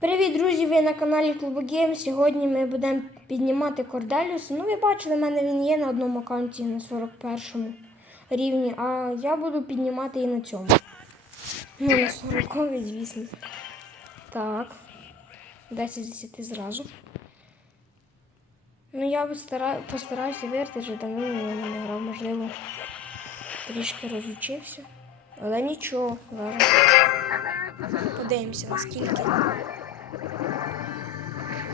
Привіт, друзі! Ви на каналі Клубу Гейм. Сьогодні ми будемо піднімати Корделіус. Ну, ви бачили, в мене він є на одному аккаунті на 41 рівні, а я буду піднімати і на цьому. Ну, на 40 звісно. Так. 10 з 10 зразу. Ну, я постара... постараюся вірити, що давно я не грав, можливо, трішки розучився. Але нічого, зараз. Подивимося, наскільки.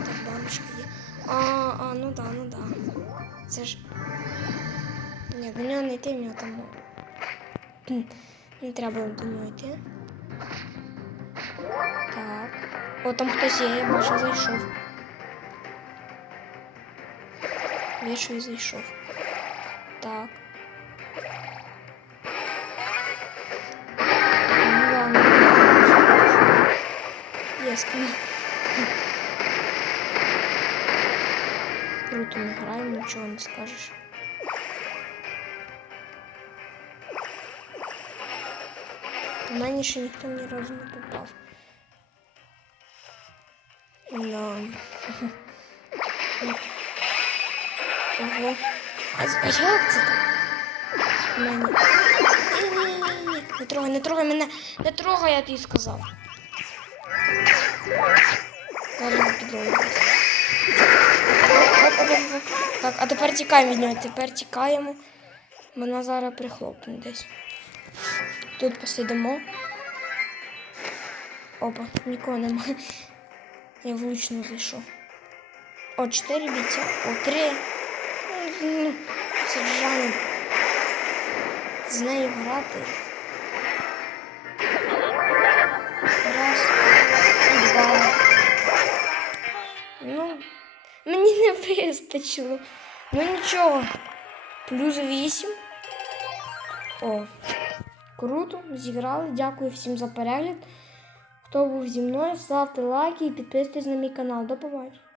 Так, баночка є. А, а, ну да, ну да. Це ж. Ні, до нього не йти, в нього там. Кхм, Не треба до нього йти. Так. О, там хтось є, я бачу, зайшов. Вийшов і зайшов. Так. З ким. Круто ми граємо, нічого не скажеш. По мені ще разу не попав. Да. Ого. А, як це? У мене. Ні-ні-ні. Не трогай, не трогай мене. Не трогай, я тобі сказав. Так, а тепер тікаємо від нього. Тепер тікаємо. Вона зараз прихлопне десь. Тут посидимо. Опа, нікого немає. Я влучно зайшов. О, чотири бійця. О, три. Це. З нею грати. Вистачило. Ну нічого. Плюс 8. О. Круто, зіграли. Дякую всім за перегляд. Хто був зі мною, ставте лайки і підписуйтесь на мій канал. До побачення.